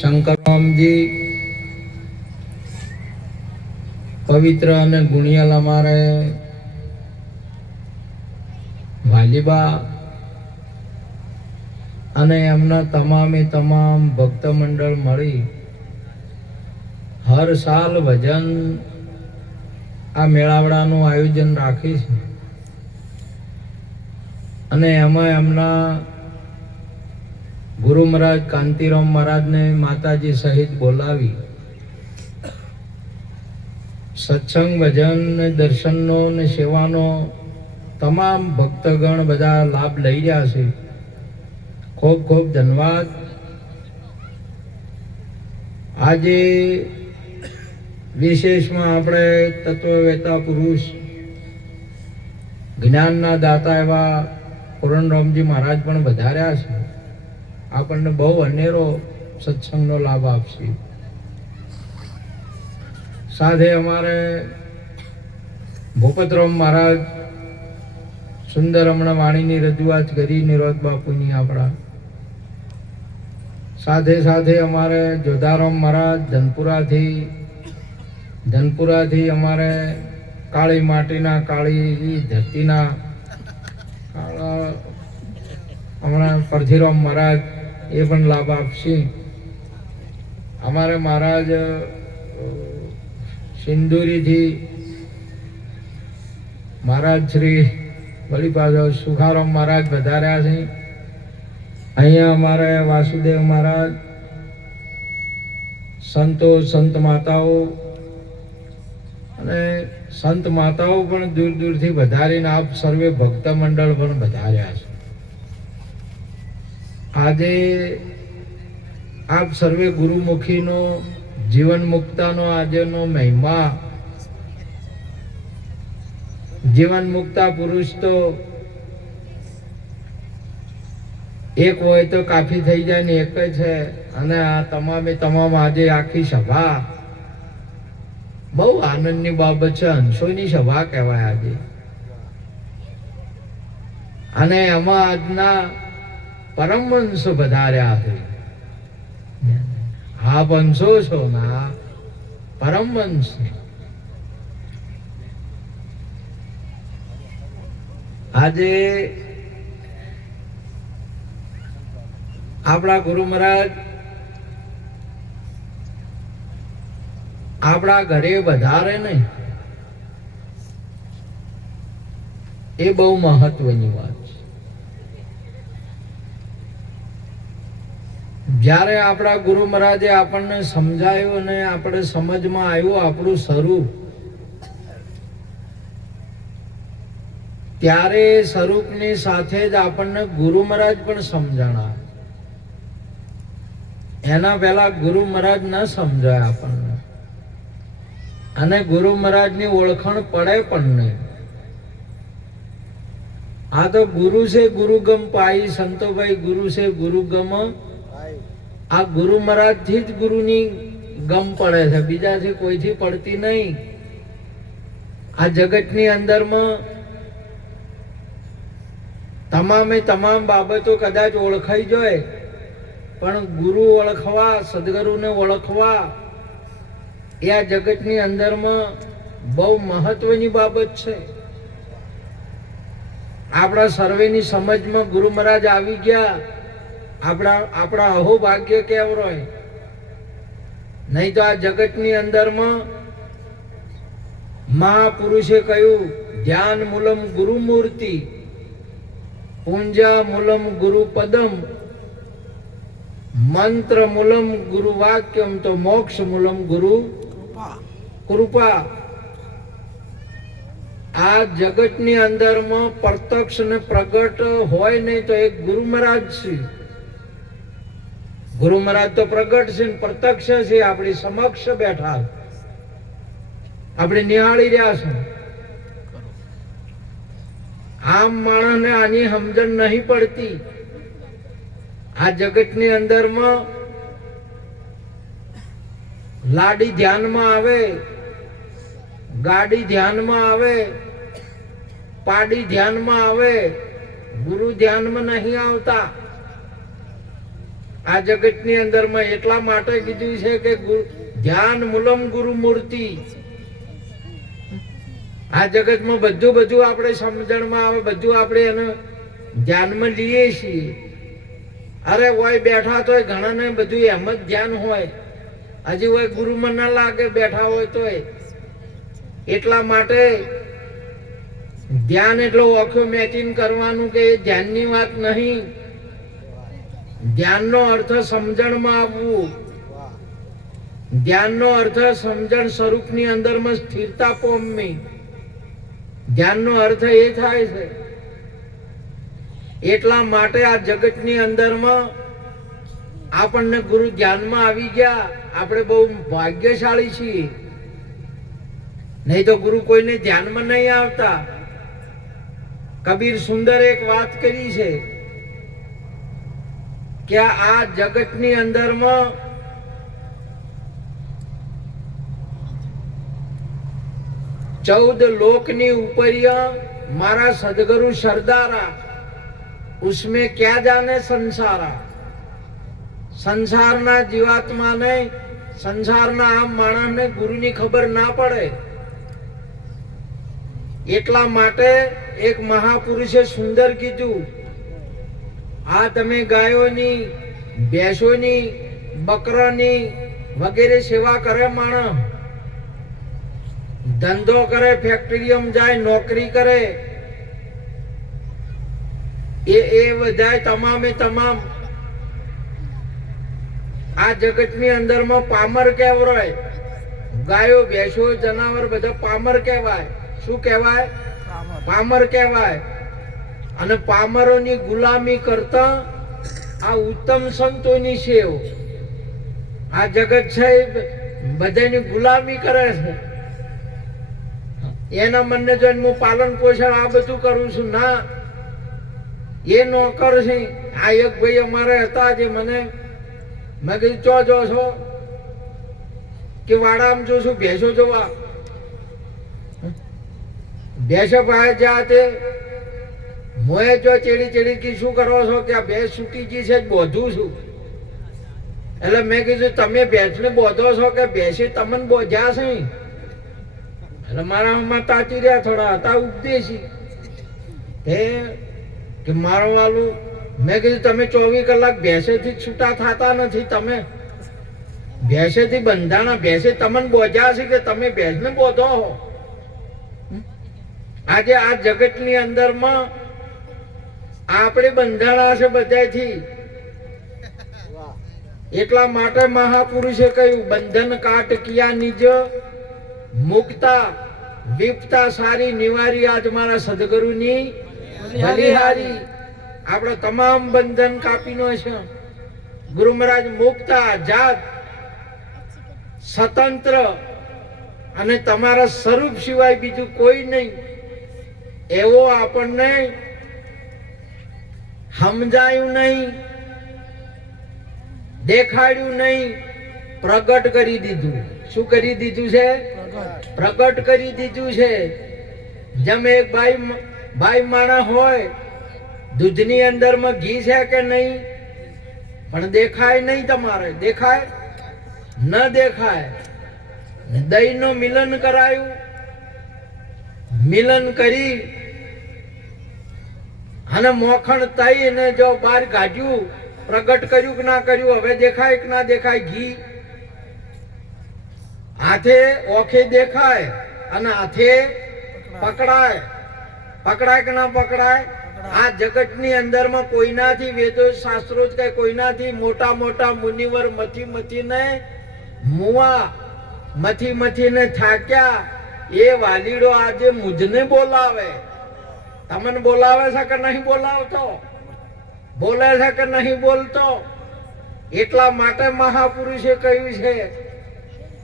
શંકરરામજી પવિત્ર અને ગુણિયાલ અમારે વાલીબા અને એમના તમામે તમામ ભક્ત મંડળ મળી હર સાલ ભજન આ મેળાવડાનું આયોજન રાખી છે. અને એમાં એમના ગુરુ મહારાજ કાંતિરામ મહારાજને માતાજી સહિત બોલાવી સત્સંગ ભજન ને દર્શનનો ને સેવાનો તમામ ભક્તગણ બધા લાભ લઈ રહ્યા છે. ખૂબ ખૂબ ધન્યવાદ. આજે વિશેષમાં આપણે તત્વવેતા પુરુષ જ્ઞાનના દાતા એવા પૂરણરામજી મહારાજ પણ વધાર્યા છે. આપણને બહુ અનેરો સત્સંગનો લાભ આપશે. સાથે અમારે ભૂપતરામ મહારાજ સુંદર હમણાં વાણીની રજૂઆત કરી નિરોધ બાપુની આપણા. સાથે સાથે અમારે જોધારામ મહારાજ ધનપુરાથી ધનપુરાથી અમારે કાળી માટીના, કાળી ધરતીના, કાળા હમણાં પરધીરામ મહારાજ એ પણ લાભ આપશે. અમારે મહારાજ સિંદુરીથી મહારાજ શ્રી વળી પાછો સુખારામ મહારાજ વધાર્યા છે. અહીંયા અમારે વાસુદેવ મહારાજ, સંતો, સંત માતાઓ અને સંત માતાઓ પણ દૂર દૂરથી વધારીને આપ સર્વે ભક્ત મંડળ પણ વધાર્યા છે. આજે આપ સર્વે ગુરુમુખીનો જીવન મુક્તાનો આજનો મહિમા જીવન મુક્તા પુરુષ તો એક હોય તો કાફી થઈ જાય ને એક છે અને આ તમામે તમામ આજે આખી સભા. બહુ આનંદની બાબત છે હંસોની સભા કહેવાય આજે. અને એમાં આજના પરમવંશ વધાર્યા છે. હા વંશો છો ના, પરમવંશ આજે આપણા ગુરુ મહારાજ આપણા ઘરે વધારે નહીં. એ બહુ મહત્વની વાત છે. જ્યારે આપણા ગુરુ મહારાજે આપણને સમજાયું અને આપણે સમજમાં આવ્યું આપણું સ્વરૂપ, ત્યારે સ્વરૂપની સાથે જ આપણને ગુરુ મહારાજ પણ સમજાણા. એના પહેલા ગુરુ મહારાજ ન સમજાય આપણને. અને ગુરુ મહારાજની ઓળખાણ પડે પણ નહીં. આ તો ગુરુ છે ગુરુગમ પાઈ, સંતોભાઈ ગુરુ છે ગુરુગમ આ ગુરુ મહારાજથી જ ગુરુની ગમ પડે છે. બીજાથી કોઈથી પડતી નહીં. આ જગતની અંદરમાં તમામે તમામ બાબતો કદાચ ઓળખાઈ જાય, પણ ગુરુ ઓળખવા, સદગુરુને ઓળખવા, એ આ જગતની અંદરમાં બહુ મહત્વની બાબત છે. આપણા સર્વેની સમજમાં ગુરુ મહારાજ આવી ગયા. આપણા આપણા અહો ભાગ્ય કેવરોય નહીં તો આ જગતની અંદરમાં મહાપુરુષે કહ્યું ધ્યાન મૂલમ ગુરુ મૂર્તિ પૂંજા મૂલમ ગુરુ પદમ મંત્ર મૂલમ ગુરુ વાક્યમ તો મોક્ષ મૂલમ ગુરુ કૃપા. આ જગતની અંદરમાં પ્રત્યક્ષ ને પ્રગટ હોય નહીં તો એક ગુરુ મહારાજ છે. ગુરુ મહારાજ તો પ્રગટ છે પ્રત્યક્ષ છે, આપણી સમક્ષ બેઠા આપણે નિહાળી રહ્યા છે. આમ માણસને આની સમજણ નહીં પડતી. આ જગતની અંદરમાં લાડી ધ્યાનમાં આવે, ગાડી ધ્યાનમાં આવે, પાડી ધ્યાનમાં આવે, ગુરુ ધ્યાનમાં નહીં આવતા. આ જગતની અંદરમાં એટલા માટે કીધું છે કે ધ્યાન મૂલમ ગુરુ મૂર્તિ. આ જગતમાં બધું બધું આપણે સમજણમાં આવે, બધું આપણે એને ધ્યાનમાં લઈએ છીએ. અરે હોય બેઠા તોય ઘણાને બધું એમ જ ધ્યાન હોય. હજી હોય ગુરુમાં ના લાગે બેઠા હોય તોય. એટલા માટે ધ્યાન એટલો ઓખો મેચિંગ કરવાનું કે એ ધ્યાનની વાત નહીં. ધ્યાનનો અર્થ સમજણમાં આવવું. ધ્યાનનો અર્થ સમજણ સ્વરૂપની અંદરમાં સ્થિરતા પામવી. ધ્યાનનો અર્થ એ થાય છે, એટલા માટે આ જગતની અંદરમાં આપણને ગુરુ ધ્યાનમાં આવી ગયા. આપણે બહુ ભાગ્યશાળી છીએ. નહીં તો ગુરુ કોઈને ધ્યાનમાં નહીં આવતા. કબીર સુંદર એક વાત કરી છે કે આ જગતની અંદરમાં ચૌદ લોકની ઉપરિયા મારા સદગુરુ સરદારા, ઉસમે ક્યાં જાને સંસારા? સંસારના જીવાત્માને, સંસારના આમ માણસને ગુરુની ખબર ના પડે. એટલા માટે એક મહાપુરુષે સુંદર કીધું આ તમે ગાયોની ભેંસોની બકરાની વગેરે સેવા કરે માણસ. ધંધો કરે ફેક્ટરીમાં જાય નોકરી કરે. એ એ બધાય તમામે તમામ. આ જગતની અંદરમાં પામર કહેવાય. ગાયો ભેંસો જનાવર બધા પામર કહેવાય. શું કહેવાય? પામર કહેવાય. અને પામરોની ગુલામી કરતા આ ઉત્તમ સંતોની સેવ. આ જગત છે બધાની ગુલામી કરે છે. એના મનને જોઈને હું પાલન પોષણ આ બધું કરું છું. ના, એ નોકર છે. આ એક ભાઈ અમારે હતા જે મને, મેં કીધું, ચો જો છો? કે વાડામાં જોશું ભેંસો જોવા ભેંસો ભાઈ જ્યાં તે. મોએ જો ચેડી ચેડી કી શું કરો છો કે આ ભેંસ છૂટી ગઈ છે, બોધું છું. એટલે મેં કીધું, તમે ભેંસને બોધો છો કે ભેંસે તમને બોધ્યા છે? એટલે મારા હમણાં તાચી રહ્યા થોડા હતા, ઉપદેશી. હે કે મારો વાલું, મેં કીધું, તમે ચોવીસ કલાક ભેંસેથી છૂટા થતા નથી તમે. ભેંસેથી બંધાણા, ભેંસે તમને બોધ્યા છે કે તમે ભેંસને બોધો હો આજે આ જગતની અંદરમાં આપણે બંધાણા છે બધાથી એટલા માટે મહાપુરુષે કહ્યું, બંધન કાટ કિયા નિજ, મુક્તા, વિપતા સારી નિવારી આજ મારા સદગુરુની બલિહારી. આપણે તમામ બંધન કાપીનો છે. ગુરુ મહારાજ, મુક્તા, જાત, સ્વતંત્ર અને તમારા સ્વરૂપ સિવાય બીજું કોઈ નહીં. એવો આપણને સમજાયું નહીં, દેખાડ્યું નહીં, પ્રગટ કરી દીધું. શું કરી દીધું છે? પ્રગટ કરી દીધું છે. જેમ એક ભાઈ ભાઈ માણસ હોય, દૂધની અંદરમાં ઘી છે કે નહીં? પણ દેખાય નહીં તમારે. દેખાય? ન દેખાય. દહીંનું મિલન કરાયું. મિલન કરી અને મોખણ તઈ ને જો બહાર કાઢ્યું, પ્રગટ કર્યું કે ના કર્યું, હવે દેખાય કે ના દેખાય ઘી? હાથે ઓખે દેખાય અને હાથે પકડાય. પકડાય કે ના પકડાય? આ જગતની અંદરમાં કોઈનાથી વેદો શાસ્ત્રો જ કઈ કોઈનાથી મોટા મોટા મુનિવર મથી મથીને મુવા, મથી મથીને થાક્યા. એ વાલીડો આજે મુજને બોલાવે. તમને બોલાવે છે કે નહીં બોલાવતો? બોલે છે કે નહીં બોલતો? એટલા માટે મહાપુરુષે કહ્યું છે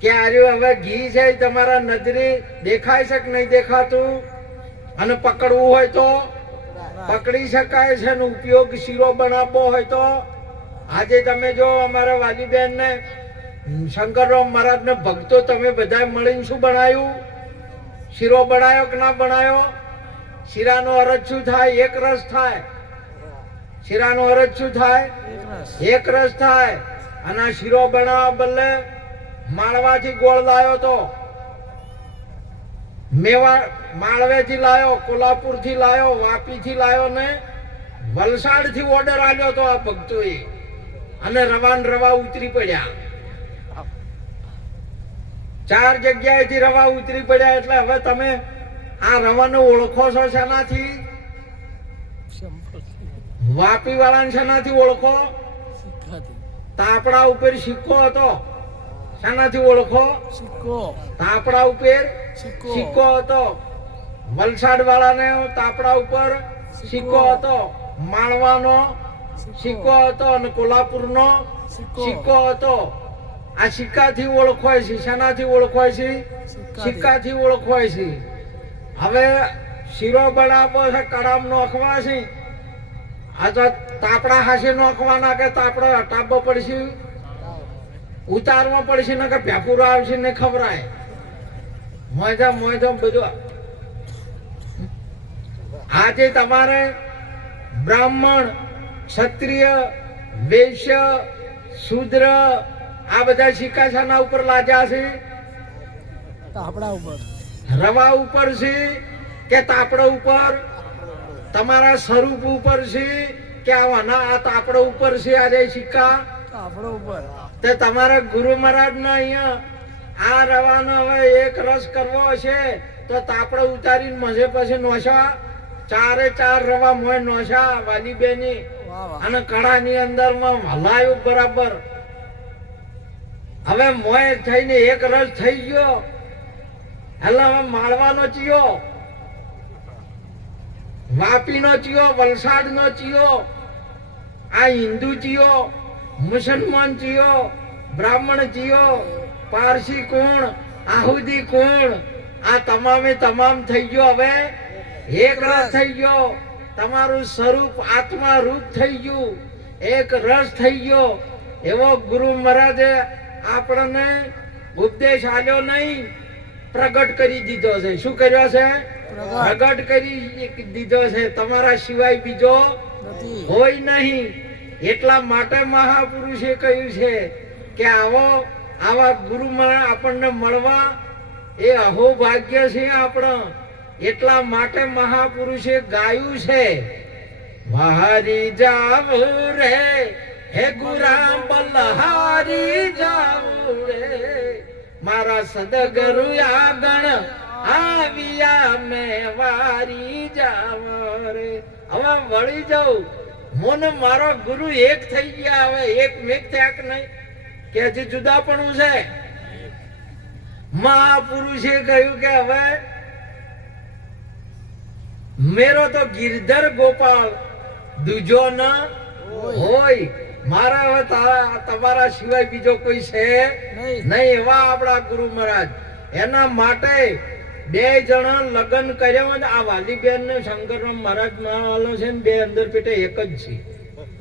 કે આર્યો, હવે ઘી છે તમારા નજરે દેખાય છે કે નહીં દેખાતું? અને પકડવું હોય તો? પકડી શકાય છે અને ઉપયોગ શીરો બનાવવો હોય તો? આજે તમે જો અમારા વાલીબેન ને શંકરરાવ મહારાજ ને ભક્તો તમે બધા મળીને શું બનાવ્યું શીરો બનાવ્યો કે ના બનાવ્યો શીરાનો અરજ શું થાય? એક રસ થાય. શીરાનો અરજ શું થાય? એક રસ. થાય. અને શીરો બનાવવા બદલે માળવાથી ગોળ લાયો તો. મેવા માળવેથી લાયો કોલ્હાપુરથી લાયો વાપીથી લાયો ને વલસાડથી ઓર્ડર આવ્યો તો આ ભક્તોએ. અને રવાન રવા ઉતરી પડ્યા. ચાર જગ્યાએથી રવા ઉતરી પડ્યા એટલે હવે તમે આ રવાને ઓળખો છો શેનાથી? વાપી વાળાને શેનાથી ઓળખો? તાપડા ઉપર સિક્કો હતો. શાનાથી ઓળખો? તાપડા ઉપર સિક્કો. હતો. વલસાડ વાળાને તાપડા ઉપર સિક્કો. હતો. માળવાનો સિક્કો. હતો અને કોલ્હાપુરનો સિક્કો. હતો. આ સિક્કાથી ઓળખવાય છે. શાનાથી ઓળખવાય છે? સિક્કાથી ઓળખવાય છે. હવે શીરો બનાવો છે, કડામ નોખવા છે આ તો તાપડા હાશે નોખવાના કે તાપડા હટાવવો પડશે? ઉતારવા પડશે, ને કે ભેપુરો આવશે, ને ખબરાય મોજા મોજા બધું. આજે તમારે બ્રાહ્મણ, ક્ષત્રિય, વૈશ્ય, શુદ્ર, આ બધા સિક્કાછાના ઉપર લાગ્યા છે? આપણા ઉપર. રવા ઉપર છે કે તાપડા ઉપર? તમારા સ્વરૂપ ઉપર છે કે આવાના આ તાપડા ઉપર છે આજે સિક્કા? તાપડા ઉપર. તે તમારા ગુરુ મહારાજ અહીંયા આ રવાનો હવે એક રસ કરવો છે તો તાપડો ઉતારીને મજે પછી નોશા. ચારે ચાર રવા મોય નોશા વાલી બેની. અને કળાની અંદરમાં હલાયું બરાબર. હવે મોય થઈને એક રસ થઈ ગયો. એટલે માળવાનો ચિયો. વાપીનો ચિયો, વલસાડનો ચિયો, આ હિન્દુ ચિયો, મુસલમાન ચિયો, બ્રાહ્મણ ચિયો, પારસી કોણ, આહુદી કોણ, આ તમામે તમામ થઈ ગયો હવે. એક રસ થઈ ગયો. તમારું સ્વરૂપ આત્મા રૂપ થઈ ગયું. એક રસ થઈ ગયો. એવો ગુરુ મહારાજે આપણને ઉપદેશ આવ્યો નહીં. પ્રગટ કરી દીધો છે. શું કર્યો છે? પ્રગટ. કરી દીધો છે. તમારા સિવાય બીજો હોય નહીં. એટલા માટે મહાપુરુષે કહ્યું છે કે આવો આવા ગુરુ આપણને મળવા એ અહોભાગ્ય છે આપણો. એટલા માટે મહાપુરુષે ગાયું છે. વહારી જાવ રે હે ગુરામ બલહારી જાવ રે. મારા સદગરુ આગણ આવ્યા મેં વારી જાવ રે. હવે વળી જાઉં. મોન મારો ગુરુ એક થઈ ગયા હવે એક મેક થયા કે નહીં? કે હજી જુદાપણું છે? મહાપુરુષે કહ્યું કે હવે મેરો તો ગિરધર ગોપાલ દુજો ન હોય. મારા હવે તારા તમારા સિવાય બીજો કોઈ છે? નહીં. એવા આપણા ગુરુ મહારાજ. એના માટે બે જણા લગ્ન કર્યા હોય ને આ વાલીબેન ને શંકર મહારાજ માવાલો છે ને બે અંદર પેટે એક જ છે.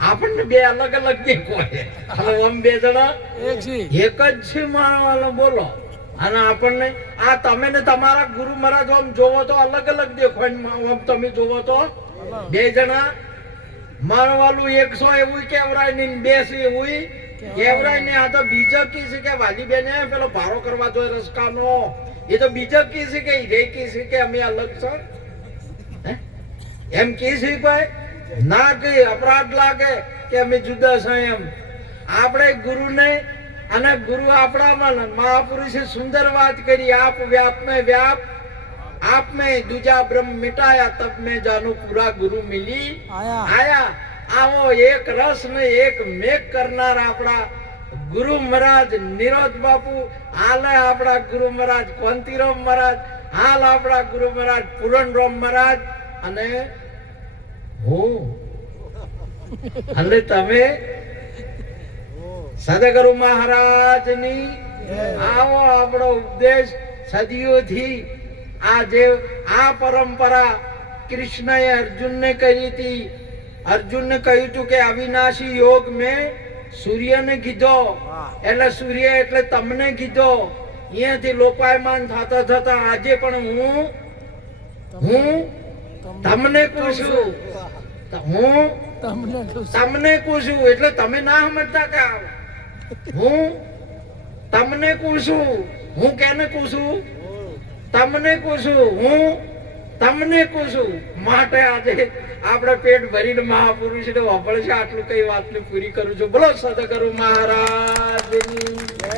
આપણને બે અલગ અલગ દેખાય અને આમ બે જણા? એક જ છે માવાલો બોલો. અને આપણને આ તમે ને તમારા ગુરુ મહારાજ આમ જોવો તો અલગ અલગ દેખાય ને આમ તમે જોવો તો. બે જણા મારવાલું એકસો એવું કેવરાય ને બેસી એવું. કેવરાય ને આ તો બીજો કી કે વાલી બેને પેલો ભારો કરવા જોઈએ રસકાનો. એ તો બીજો કી કે રે કી કે અમે અલગ છો? એમ કી ભાઈ ના કે અપરાધ લાગે કે અમે જુદા છે એમ. આપણે ગુરુને અને ગુરુ આપણામાં મહાપુરુષે સુંદર વાત કરી, આપ વ્યાપ વ્યાપને વ્યાપ. आप में दूजा ब्रह्म मिटाया तब में जानो पूरा गुरु मिली આયા આયા આવો એક રસ ને એક મેઘ કરનાર આપણા ગુરુ મહારાજ નિરોધ બાપુ હાલ આપણા ગુરુ મહારાજ કોંતીરામ મહારાજ હાલ આપણા ગુરુ મહારાજ પૂરણરામ મહારાજ અને હું અને તમે સદગુરુ મહારાજની આવો આપણો ઉપદેશ સદીઓથી આ જે આ પરંપરા કૃષ્ણએ અર્જુનને કરી હતી. અર્જુનને કહ્યું હતું કે અવિનાશી યોગ મેં સૂર્યને કીધો. એટલે સૂર્ય એટલે તમને કીધો. અહીંયાથી લોપાયમાન થતા થતા આજે પણ હું હું તમને કહું છું. હું તમને તમને કહું છું. એટલે તમે ના સમજતા કા હું તમને કહું છું. હું કેને કહું છું? તમને કહું છું હું તમને કહું છું માટે આજે આપણે પેટ ભરીને મહાપુરુષને વાપરશે આટલું કઈ વાતને પૂરી કરું છું. બોલો સદગુરુ મહારાજની.